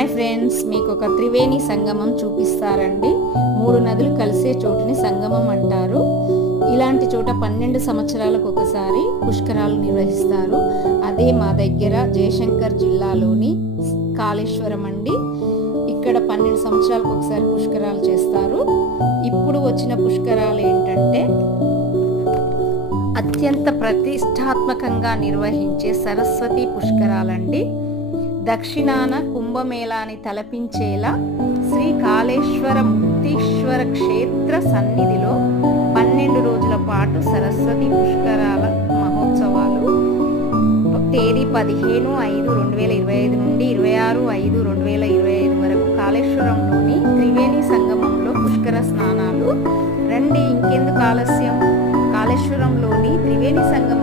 Hi friends, మీకు ఒక త్రివేణి సంగమం చూపిస్తారండి. 3 నదులు కలిసే చోటుని సంగమం అంటారు. ఇలాంటి చోట 12 సంవత్సరాలకు ఒకసారి పుష్కరాలు నిర్వహిస్తారు. అదే మా దగ్గర జయశంకర్ జిల్లాలోని కాళేశ్వరం అండి. ఇక్కడ 12 సంవత్సరాలకు ఒకసారి పుష్కరాలు చేస్తారు. ఇప్పుడు వచ్చిన పుష్కరాలు ఏంటంటే అత్యంత ప్రతిష్టాత్మకంగా నిర్వహించే సరస్వతి పుష్కరాలండి. దక్షిణాన కుంభమేళాని తలపించేలా శ్రీ కాళేశ్వర ముక్తీశ్వర క్షేత్ర సన్నిధిలో 12 రోజుల పాటు సరస్వతి పుష్కరాల మహోత్సవాలు తేదీ 15/5/2025 నుండి 26/5/2025 వరకు కాళేశ్వరంలోని త్రివేణి సంగమంలో పుష్కర స్నానాలు. రండి, ఇంకెందుకు ఆలస్యం, కాళేశ్వరంలోని త్రివేణి సంగమం